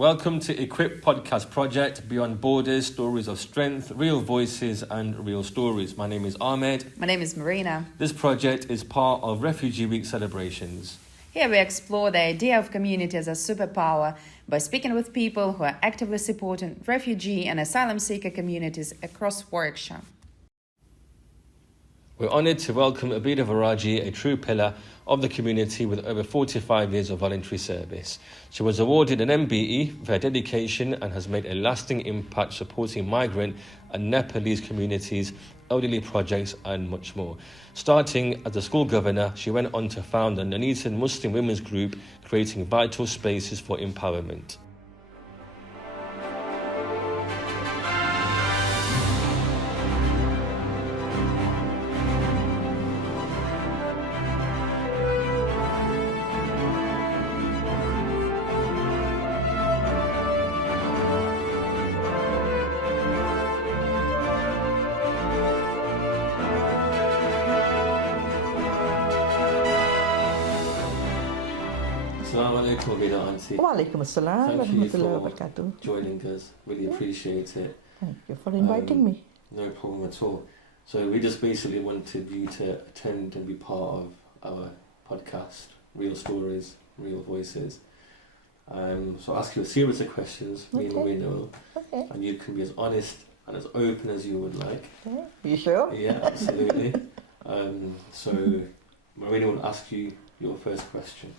Welcome to Equip Podcast Project, Beyond Borders, Stories of Strength, Real Voices and Real Stories. My name is Ahmed. My name is Maryna. This project is part of Refugee Week celebrations. Here we explore the idea of community as a superpower by speaking with people who are actively supporting refugee and asylum seeker communities across Warwickshire. We're honoured to welcome Abeda Vorajee, a true pillar of the community with over 45 years of voluntary service. She was awarded an MBE for her dedication and has made a lasting impact supporting migrant and Nepalese communities, elderly projects and much more. Starting as a school governor, she went on to found the Nuneaton Muslim Women's Group, creating vital spaces for empowerment. Assalamu alaikum, Abeda Auntie. Wa alaikum assalam wa Thank you rahmatullahi wa for barakatuh. joining us. Really appreciate it. Thank you for inviting me. No problem at all. So we just basically wanted you to attend and be part of our podcast, Real Stories, Real Voices. So I'll ask you a series of questions, me and Okay. Maryna, Okay. and you can be as honest and as open as you would like. Okay. You sure? Yeah, absolutely. So Maryna will ask you your first question.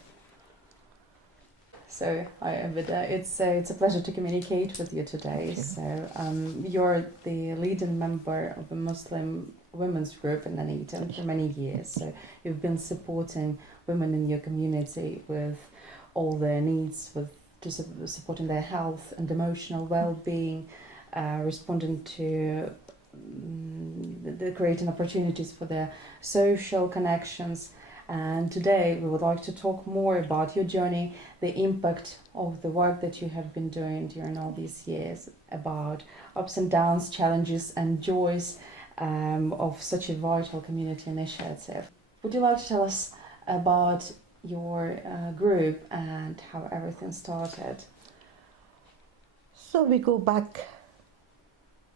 So, hi Abeda. It's a pleasure to communicate with you today. So, you're the leading member of a Muslim women's group in Nuneaton for many years. So, you've been supporting women in your community with all their needs, with just supporting their health and emotional well-being, responding to the creating opportunities for their social connections. And today we would like to talk more about your journey, the impact of the work that you have been doing during all these years, about ups and downs, challenges and joys of such a vital community initiative. Would you like to tell us about your group and how everything started? So we go back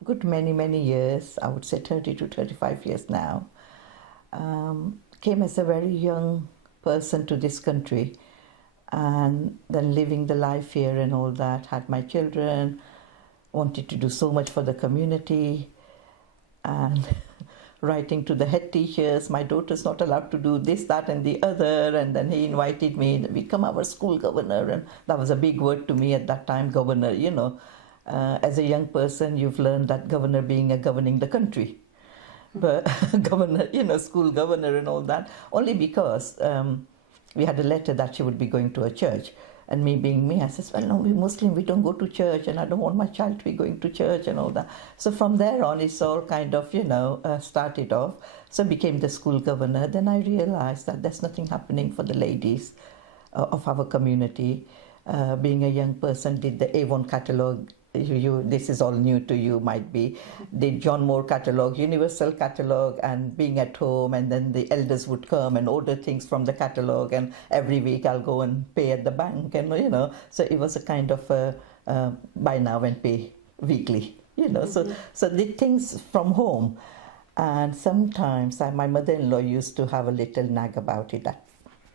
good many years, I would say 30 to 35 years now. Came as a very young person to this country and then living the life here and all that, had my children, wanted to do so much for the community and writing to the head teachers, my daughter's not allowed to do this, that and the other, and then he invited me to become our school governor, and that was a big word to me at that time, governor, you know. As a young person, you've learned that governor being a governing the country. But governor, you know, school governor and all that, only because we had a letter that she would be going to a church. And me being me, I says, well, no, we're Muslim, we don't go to church, and I don't want my child to be going to church and all that. So from there on, it's all kind of, you know, started off. So became the school governor. Then I realized that there's nothing happening for the ladies of our community. Being a young person, did the Avon catalogue. This is all new to you, might be. Did John Moore catalogue, Universal catalogue, and being at home, and then the elders would come and order things from the catalogue, and every week I'll go and pay at the bank, and you know, so it was a kind of buy now and pay weekly, you know. So did things from home, and sometimes my mother-in-law used to have a little nag about it, that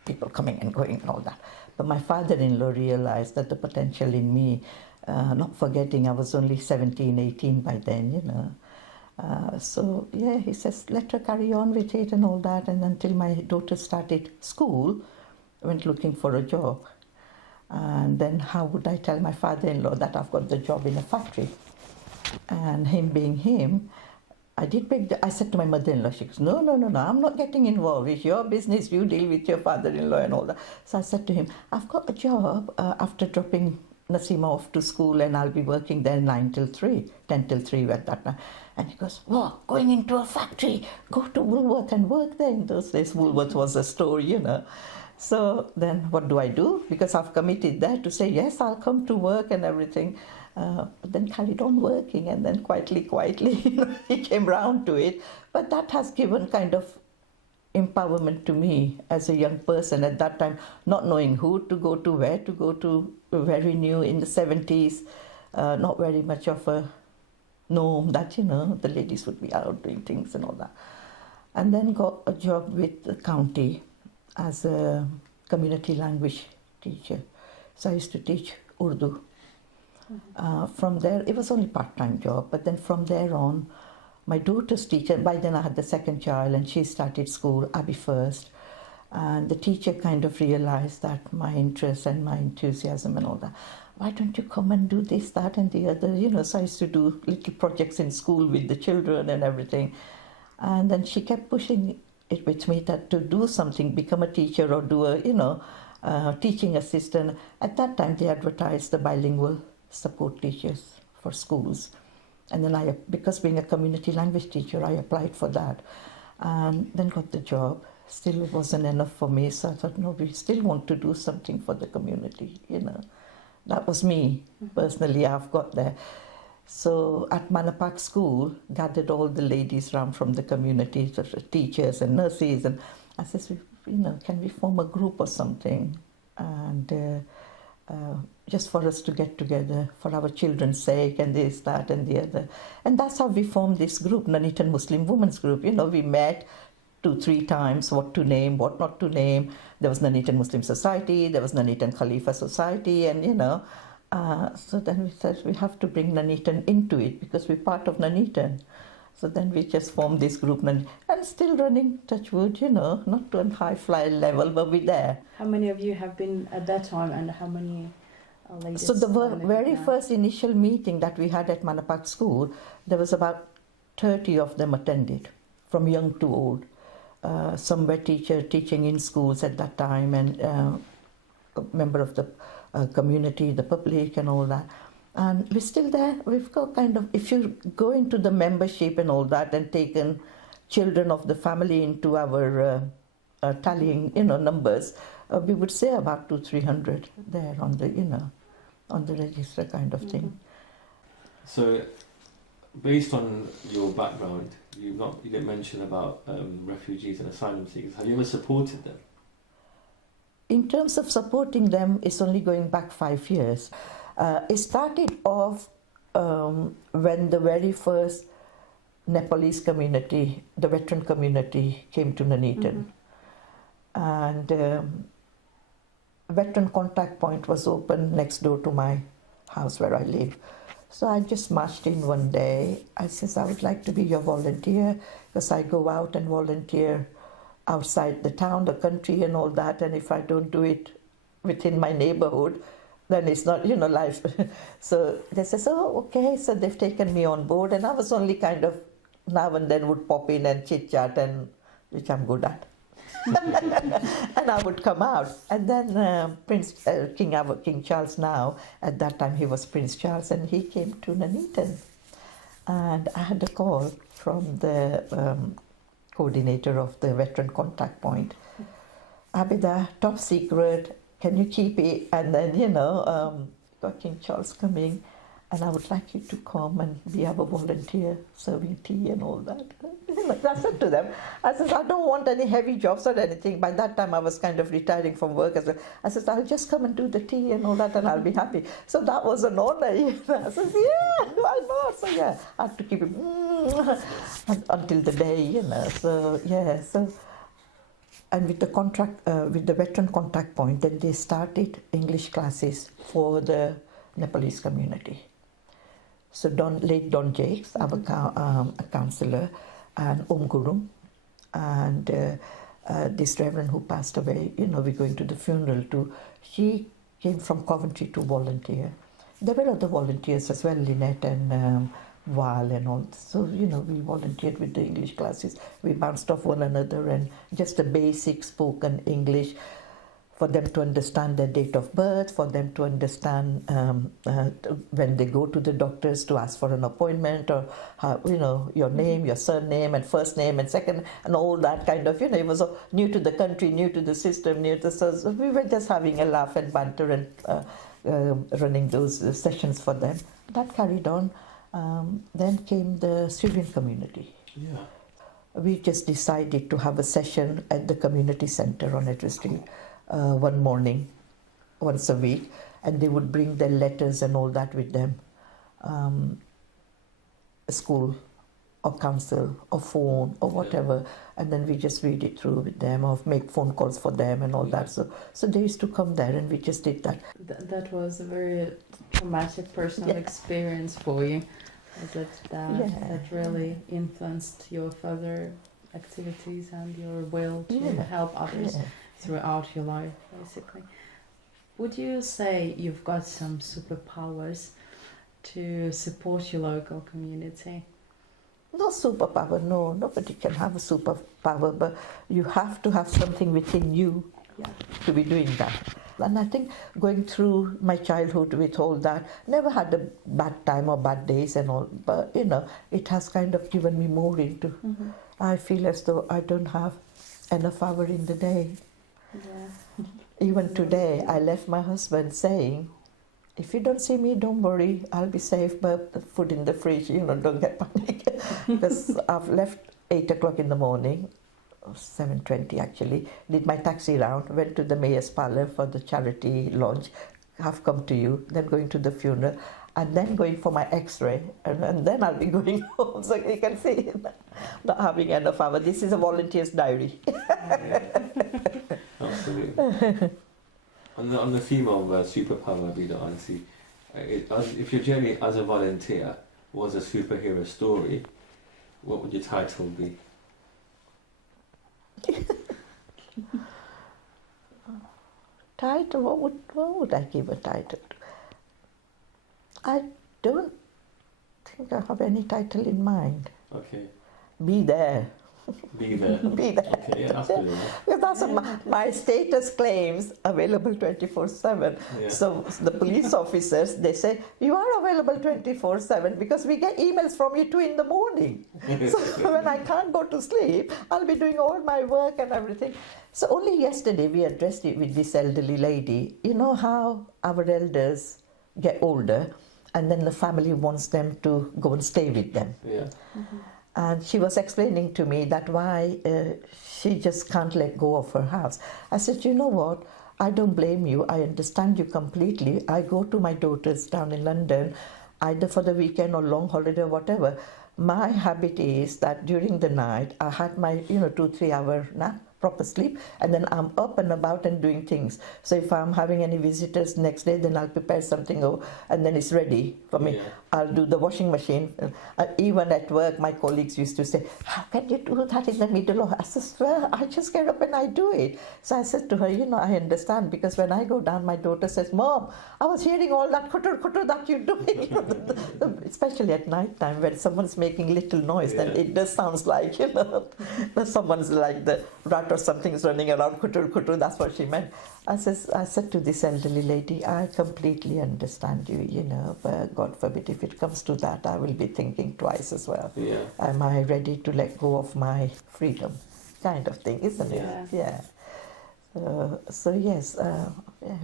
people coming and going and all that. But my father-in-law realized that the potential in me. Not forgetting I was only 17, 18 by then, you know. So, yeah, he says, let her carry on with it and all that. And until my daughter started school, I went looking for a job. And then how would I tell my father-in-law that I've got the job in a factory? And him being him, I said to my mother-in-law, she goes, no, I'm not getting involved. It's your business, you deal with your father-in-law and all that. So I said to him, I've got a job after dropping Nasima off to school, and I'll be working there 9 till 3, 10 till 3 at that time. And he goes, what, going into a factory? Go to Woolworth and work there. In those days, Woolworth was a store, you know. So then what do I do? Because I've committed there to say, yes, I'll come to work and everything. But then carried on working, and then quietly, you know, he came round to it. But that has given kind of empowerment to me as a young person at that time, not knowing who to go to, where to go to, very new in the 70s, not very much of a norm that, the ladies would be out doing things and all that. And then got a job with the county as a community language teacher. So I used to teach Urdu. From there, it was only part-time job, but then from there on, my daughter's teacher, by then I had the second child and she started school, Abi first, and the teacher kind of realized that my interest and my enthusiasm and all that, why don't you come and do this, that and the other, so I used to do little projects in school with the children and everything. And then she kept pushing it with me that to do something, become a teacher or do a, teaching assistant. At that time, they advertised the bilingual support teachers for schools. And then because being a community language teacher, I applied for that. And then got the job. Still it wasn't enough for me, so I thought, no, we still want to do something for the community, That was me, personally, I've got there. So at Manapak School, gathered all the ladies around from the community, the teachers and nurses, and I said, can we form a group or something? And just for us to get together, for our children's sake, and this, that, and the other. And that's how we formed this group, Nuneaton Muslim Women's Group. We met 2-3 times, what to name, what not to name. There was Nuneaton Muslim Society, there was Nuneaton Khalifa Society, and so then we said we have to bring Nuneaton into it because we're part of Nuneaton. So then we just formed this group and still running, touch wood, not to a high fly level, but we're there. How many of you have been at that time and how many ladies? So the very first initial meeting that we had at Manapak School, there was about 30 of them attended, from young to old. Some were teaching in schools at that time and a member of the community, the public and all that. And we're still there. We've got if you go into the membership and all that and taken children of the family into our tallying, numbers, we would say about 200-300 there on the register kind of thing. So, based on your background, you didn't mention about refugees and asylum seekers. Have you ever supported them? In terms of supporting them, it's only going back 5 years. It started off when the very first Nepalese community, the veteran community, came to Nuneaton. And veteran contact point was open next door to my house where I live. So I just marched in one day. I said, I would like to be your volunteer because I go out and volunteer outside the town, the country and all that. And if I don't do it within my neighborhood, then it's not, life. So they said, oh, okay. So they've taken me on board. And I was only kind of now and then would pop in and chit chat, and which I'm good at. And I would come out. And then King Charles now, at that time he was Prince Charles, and he came to Nuneaton. And I had a call from the coordinator of the veteran contact point. Abeda, top secret, can you keep it? And then, got King Charles coming, and I would like you to come and be our volunteer, serving tea and all that. I said to them, I said, I don't want any heavy jobs or anything. By that time, I was kind of retiring from work as well. I said, I'll just come and do the tea and all that, and I'll be happy. So that was an honor. I said, yeah, why not? So yeah, I had to keep it until the day, So yeah, so. And with the veteran contact point, then they started English classes for the Nepalese community. So late Don Jakes, our a counsellor, and Gurung, and this reverend who passed away, we're going to the funeral too. She came from Coventry to volunteer. There were other volunteers as well, Lynette and Val and all. So, we volunteered with the English classes. We bounced off one another and just a basic spoken English for them to understand their date of birth, for them to understand when they go to the doctors to ask for an appointment, or your name, your surname and first name and second, and all that kind of, it was new to the country, new to the system, so we were just having a laugh and banter and running those sessions for them. That carried on. Then came the Syrian community. Yeah. we just decided to have a session at the community centre on Edward Street one morning, once a week, and they would bring their letters and all that with them, school or council or phone or whatever, and then we just read it through with them or make phone calls for them and all that. So they used to come there and we just did that. That was a very traumatic personal experience for you. Was it that really influenced your further activities and your will to help others throughout your life, basically? Would you say you've got some superpowers to support your local community? No superpower, no. Nobody can have a superpower, but you have to have something within you to be doing that. And I think going through my childhood with all that, never had a bad time or bad days and all, but it has kind of given me more into. I feel as though I don't have enough hour in the day. Yeah. Even today, I left my husband saying, if you don't see me, don't worry, I'll be safe, but the food in the fridge, don't get panic. Because I've left 8 o'clock in the morning, 7:20 actually, did my taxi round, went to the mayor's parlour for the charity launch, have come to you, then going to the funeral, and then going for my x-ray, and then I'll be going home. So you can see, not having enough hour. This is a volunteer's diary. Absolutely. On the theme of superpower, Abeda, honestly, if your journey as a volunteer was a superhero story, what would your title be? Title? What would I give a title to? I don't think I have any title in mind. Okay. Be there. Be there. Be there. Okay, yeah, that's good enough. Because that's my status claims available 24/7. Yeah. So the police officers, they say, you are available 24/7 because we get emails from you 2 in the morning. So when I can't go to sleep, I'll be doing all my work and everything. So only yesterday we addressed it with this elderly lady. You know how our elders get older and then the family wants them to go and stay with them. Yeah. And she was explaining to me that why she just can't let go of her house. I said, you know what, I don't blame you. I understand you completely. I go to my daughters down in London, either for the weekend or long holiday or whatever. My habit is that during the night, I had my 2-3 hour nap, proper sleep, and then I'm up and about and doing things. So if I'm having any visitors next day, then I'll prepare something and then it's ready for me. Yeah. I'll do the washing machine. Even at work, my colleagues used to say, how can you do that in the middle of? I said, well, I just get up and I do it. So I said to her, I understand, because when I go down, my daughter says, Mom, I was hearing all that kutter that you're doing. Especially at night time when someone's making little noise, then it just sounds like, that someone's like the rat or something's running around, kutter, that's what she meant. I said to this elderly lady, I completely understand you, but God forbid if it comes to that, I will be thinking twice as well. Yeah. Am I ready to let go of my freedom? Kind of thing, isn't it? Yeah. So yes,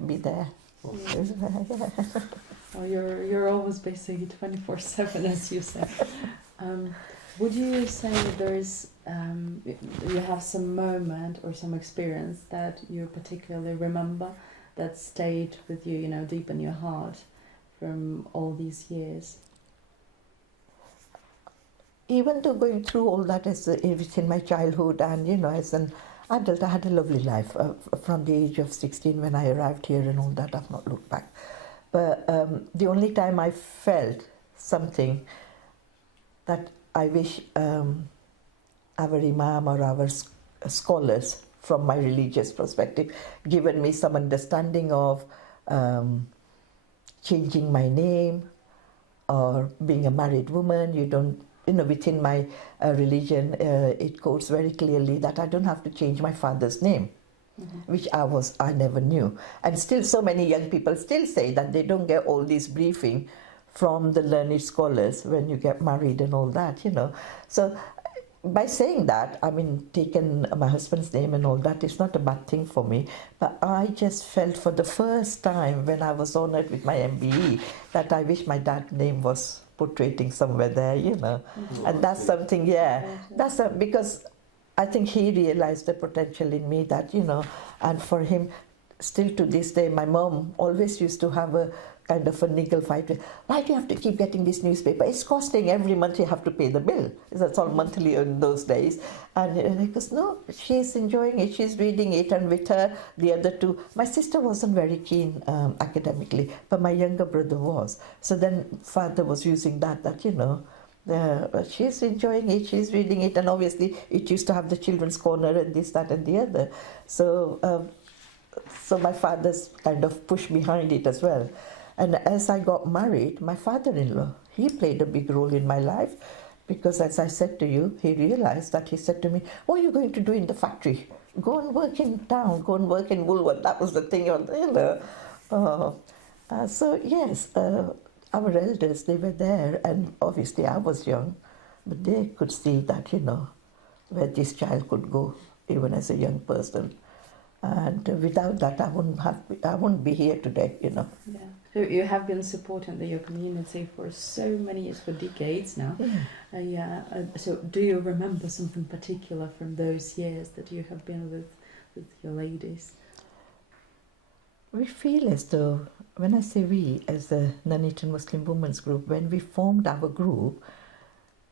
be there. Well, you're always basically 24/7, as you said. Would you say there's you have some moment or some experience that you particularly remember that stayed with you, deep in your heart from all these years? Even though going through all that within my childhood and as an adult, I had a lovely life from the age of 16 when I arrived here and all that. I've not looked back. But the only time I felt something that I wish our imam or our scholars from my religious perspective given me some understanding of changing my name or being a married woman. You don't, within my religion, it quotes very clearly that I don't have to change my father's name. Which I never knew. And still so many young people still say that they don't get all this briefing from the learned scholars when you get married and all that, So by saying that, I mean, taken my husband's name and all that is not a bad thing for me, but I just felt for the first time when I was honoured with my MBE that I wish my dad's name was portraying somewhere there, you know. And that's something, because I think he realised the potential in me that, you know, and for him, still to this day, my mom always used to have a kind of a niggle fight with, why do you have to keep getting this newspaper? It's costing every month, you have to pay the bill. That's all monthly in those days. And he goes, no, she's enjoying it, she's reading it, and with her, the other two, my sister wasn't very keen academically, but my younger brother was. So then father was using that you know, she's enjoying it, she's reading it, and obviously it used to have the children's corner and this, that, and the other. So my father's kind of pushed behind it as well. And as I got married, my father-in-law, he played a big role in my life because, as I said to you, he realized that he said to me, what are you going to do in the factory? Go and work in town, go and work in Woolworth. That was the thing, you know. So yes, our elders, they were there, and obviously I was young, but they could see that, you know, where this child could go, even as a young person. And without that, I wouldn't be here today, you know. Yeah. So you have been supporting your community for so many years, for decades now. Yeah. So do you remember something particular from those years that you have been with your ladies? We feel as though, when I say we, as the Nuneaton Muslim Women's Group, when we formed our group,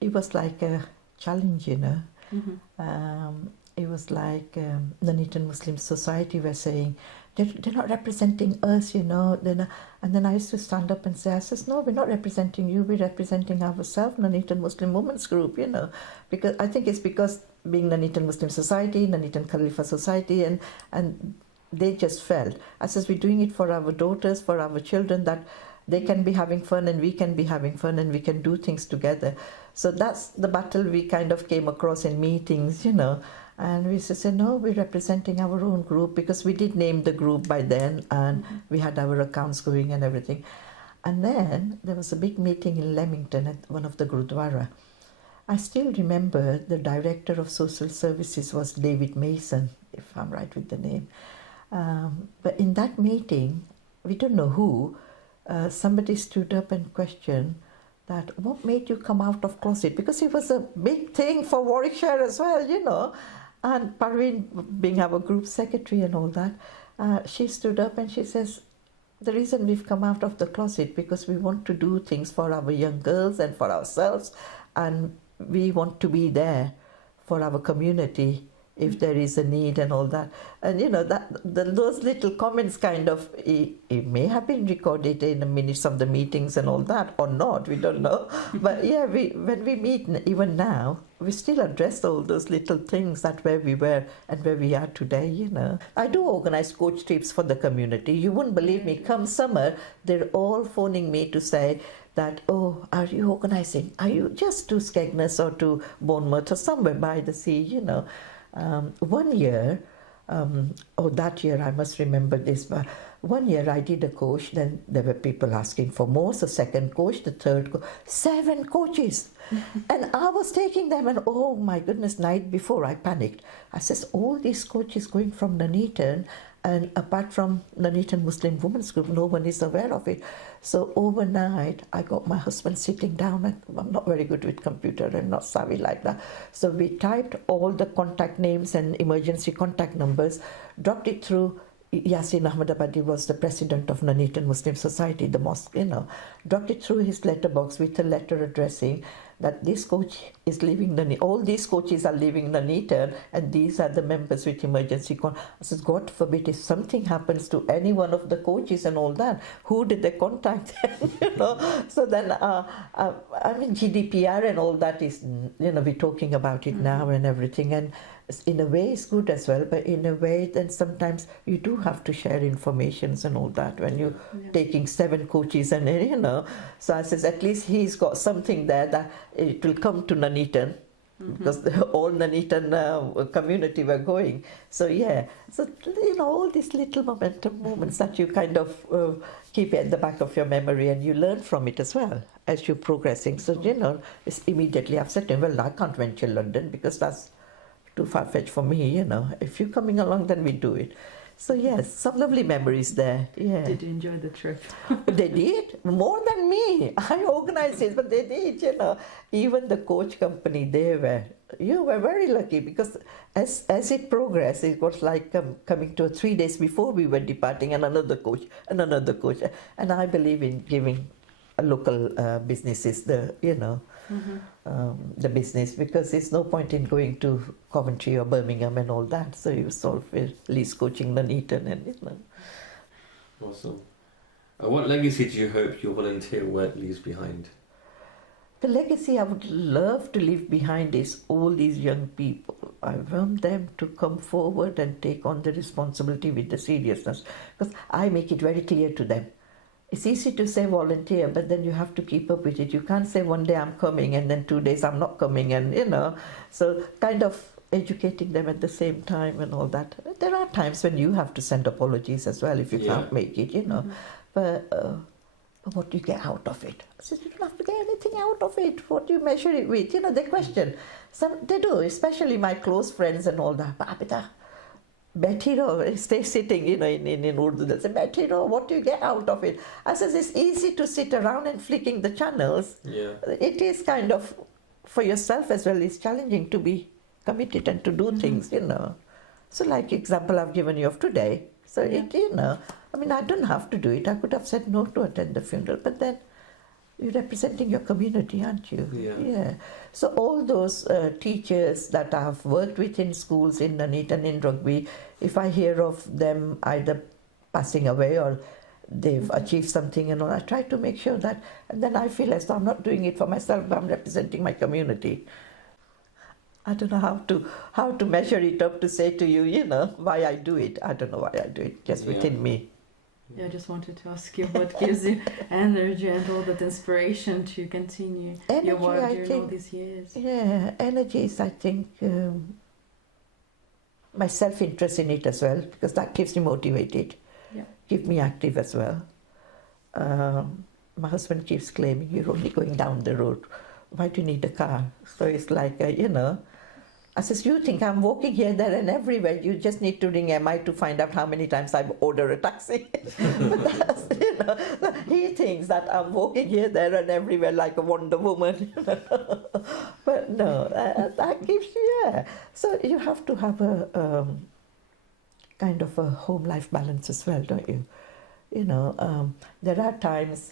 it was like a challenge, you know. Mm-hmm. It was like Nuneaton Muslim Society were saying, they're not representing us, you know. And then I used to stand up and say, I says, no, we're not representing you, we're representing ourselves, Nuneaton Muslim Women's Group, you know. Because I think it's because being Nuneaton Muslim Society, Nuneaton Khalifa Society, and they just felt, I says, we're doing it for our daughters, for our children, that they can be having fun and we can be having fun and we can do things together. So that's the battle we kind of came across in meetings, you know. And we used to say, no, we're representing our own group, because we did name the group by then, and we had our accounts going and everything. And then there was a big meeting in Leamington at one of the Gurudwara. I still remember the director of social services was David Mason, if I'm right with the name. But in that meeting, we don't know who, somebody stood up and questioned that, what made you come out of closet? Because it was a big thing for Warwickshire as well, you know. And Parveen, being our group secretary and all that, she stood up and she says, the reason we've come out of the closet because we want to do things for our young girls and for ourselves, and we want to be there for our community if there is a need and all that. And you know, those little comments kind of, it may have been recorded in the minutes of the meetings and all that, or not, we don't know. But yeah, when we meet even now, we still address all those little things, that where we were and where we are today, you know. I do organize coach trips for the community. You wouldn't believe me, come summer, they're all phoning me to say that, oh, are you organizing? Are you just to Skegness or to Bournemouth or somewhere by the sea, you know. One year, that year I must remember this, but one year I did a coach, then there were people asking for more, so second coach, the third coach, 7 coaches. And I was taking them, and oh my goodness, night before I panicked. I says, all these coaches going from Nuneaton, and apart from Nuneaton Muslim Women's Group, no one is aware of it. So overnight, I got my husband sitting down, and I'm not very good with computer and not savvy like that. So we typed all the contact names and emergency contact numbers, dropped it through. Yasin Ahmedabadi was the president of Nuneaton Muslim Society, the mosque, you know, dropped it through his letterbox with a letter addressing that this coach is leaving Nuneaton, all these coaches are leaving Nuneaton, and these are the members with emergency I said, God forbid, if something happens to any one of the coaches and all that, who did they contact then, you know? So then, I mean, GDPR and all that is, you know, we're talking about it now and everything, and in a way it's good as well, but in a way then sometimes you do have to share informations and all that when you're taking 7 coaches and, you know. So I says, at least he's got something there that it will come to Nuneaton because the whole Nuneaton community were going. So yeah, so all these little momentum moments that you kind of keep at the back of your memory, and you learn from it as well as you're progressing. So it's immediately I've said to him, well, I can't venture London because that's too far-fetched for me. If you're coming along, then we do it. So yes, some lovely memories there. Yeah. Did you enjoy the trip? They did more than me. I organized it, but they did. Even the coach company, you were very lucky because as it progressed, it was like coming to 3 days before we were departing, and another coach, and I believe in giving local businesses the business, because there's no point in going to Coventry or Birmingham and all that. So you solve at least coaching Nuneaton and Awesome. What legacy do you hope your volunteer work leaves behind? The legacy I would love to leave behind is all these young people. I want them to come forward and take on the responsibility with the seriousness, because I make it very clear to them. It's easy to say volunteer, but then you have to keep up with it. You can't say one day I'm coming and then 2 days I'm not coming, and so kind of educating them at the same time and all that. There are times when you have to send apologies as well if you can't make it, but what do you get out of it? I said, you don't have to get anything out of it. What do you measure it with? They question. Some they do, especially my close friends and all that. But Abeda, Betty, stay sitting, in Urdu, they say, Betty, what do you get out of it? I says, it's easy to sit around and flicking the channels. Yeah. It is kind of, for yourself as well, it's challenging to be committed and to do things, So like example I've given you of today. So I don't have to do it. I could have said no to attend the funeral, but then you're representing your community, aren't you? Yeah. So all those teachers that I have worked with in schools in Nuneaton, in Rugby, if I hear of them either passing away or they've achieved something and all, I try to make sure that, and then I feel as though I'm not doing it for myself, but I'm representing my community. I don't know how to measure it up to say to you, why I do it. I don't know why I do it, just within me. Yeah, I just wanted to ask you what gives you energy and all that inspiration to continue your work during all these years. Yeah, energy is, I think, my self-interest in it as well, because that keeps me motivated, keeps me active as well. My husband keeps claiming, you're only going down the road. Why do you need a car? So it's like, I says, you think I'm walking here, there and everywhere. You just need to ring MI to find out how many times I've ordered a taxi. But that's, he thinks that I'm walking here, there and everywhere like a Wonder Woman. But no, that gives you, So you have to have a kind of a home life balance as well, don't you? There are times.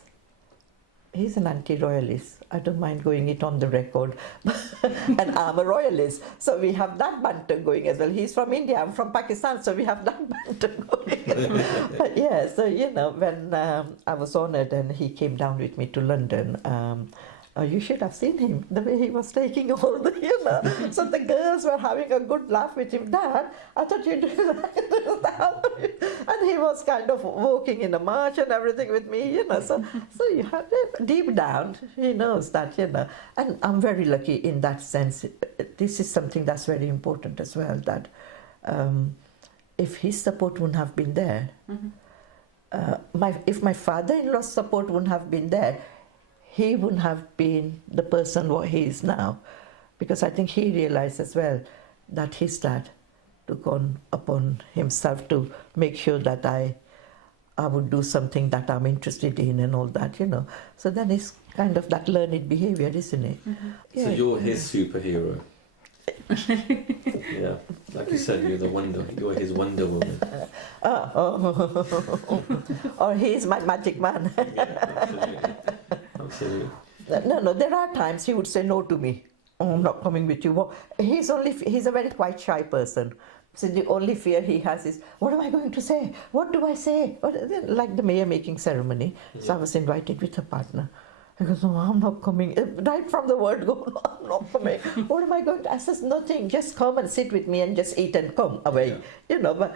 He's an anti-royalist. I don't mind going it on the record. And I'm a royalist. So we have that banter going as well. He's from India, I'm from Pakistan, so we have that banter going. But yeah, so when I was honoured and he came down with me to London, you should have seen him, the way he was taking all the, So the girls were having a good laugh with him. Dad, I thought you'd do that. And he was kind of walking in a march and everything with me, So you have deep down, he knows that, And I'm very lucky in that sense. This is something that's very important as well, that if his support wouldn't have been there, if my father-in-law's support wouldn't have been there, he wouldn't have been the person what he is now, because I think he realized as well that his dad took on upon himself to make sure that I would do something that I'm interested in and all that, So then it's kind of that learned behavior, isn't it? So you're his superhero. Yeah, like you said, you're his Wonder Woman. Or he's my magic man. Absolutely. No, there are times he would say no to me. Oh, I'm not coming with you. Well, he's a very quite shy person. So the only fear he has is, what am I going to say? What do I say? Like the mayor making ceremony. So I was invited with a partner. He goes, no, I'm not coming. Right from the word go, no, I'm not coming. What am I going to? I says, nothing. Just come and sit with me and just eat and come away. But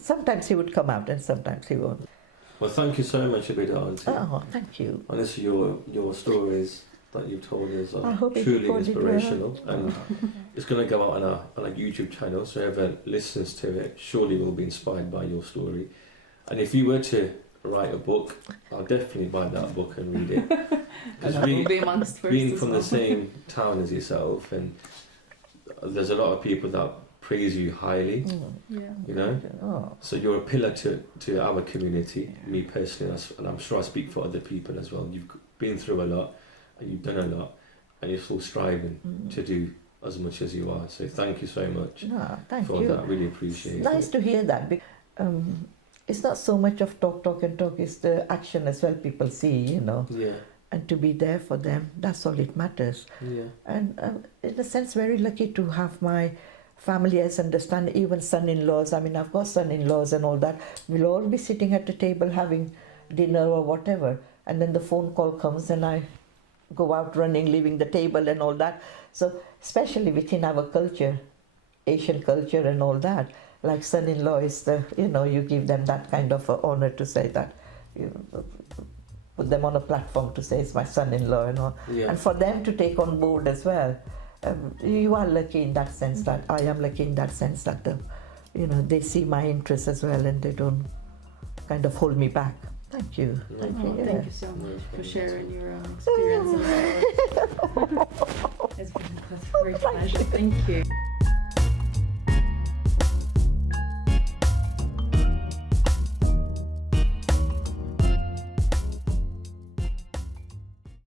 sometimes he would come out and sometimes he won't. Well, thank you so much, Abeda. Oh, thank you. Honestly, your stories, that you've told us I are hope it truly recorded well. inspirational, and it's going to go out on our YouTube channel, so whoever listens to it surely will be inspired by your story. And if you were to write a book, I'll definitely buy that book and read it. Because We'll be amongst first being as from well. the same town as yourself, and there's a lot of people that praise you highly, Yeah. you know. Oh, So you're a pillar to our community, me personally, and I'm sure I speak for other people as well. You've been through a lot, and you've done a lot, and you're still striving to do as much as you are. So thank you so much no, thank for you. that. Really appreciate Nice it. to hear that. It's not so much of talk, it's the action as well people see, you know, Yeah, and to be there for them, that's all it matters. yeah, And in a sense, very lucky to have my family as understand, even son-in-laws. I mean, I've got son-in-laws and all that. We'll all be sitting at the table having dinner or whatever, and then the phone call comes and I go out running, leaving the table and all that. So especially within our culture, Asian culture and all that, like son-in-law is the, you know, you give them that kind of honor to say that, you put them on a platform to say it's my son-in-law, you know, yeah. and for them to take on board as well. You are lucky in that sense that I am lucky in that sense that you know, they see my interests as well and they don't kind of hold me back. Thank you. No Thank Oh, you. thank you so much for sharing your experience. And it's been a great pleasure. Thank you.